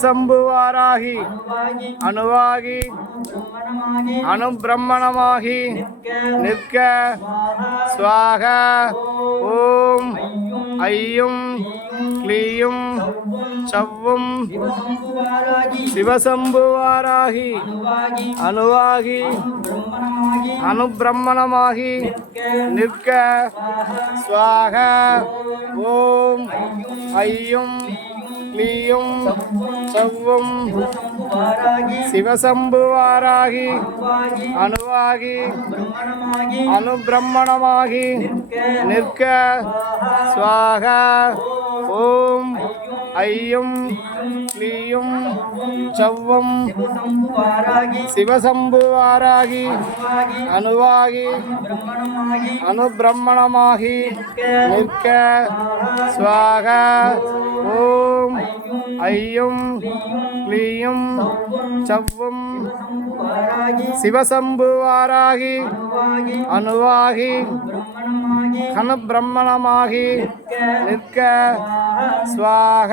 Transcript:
சம்புவாராகி அணுவாகி அணுபிரம்மணமாகி நிற்க ஸ்வாக ஓம் ஐயும் க்ளீயும் சவ்வும் சிவசம்புவாராகி அணுவாகி அணுபிரம்மணமாகி நிற்க ஸ்வாக ஓம் ஐயும் க்ளீயும் சவ்வும் சிவசம்புவாராகி அணுவாகி அணுபிரம்மணமாகி நிற்க ஸ்வாக ஓம் ஐயும் க்ளீயும் சவ்வும் சிவசம்புவாராகி அணுவாகி அணுபிரம்மணமாகி நிற்க ஸ்வாக ஓம் ஐயும் க்ளீயும் சவ்வும் சிவசம்புவாராகி அணுவாகி அணுபிரம்மணமாகி நிற்க ஸ்வாக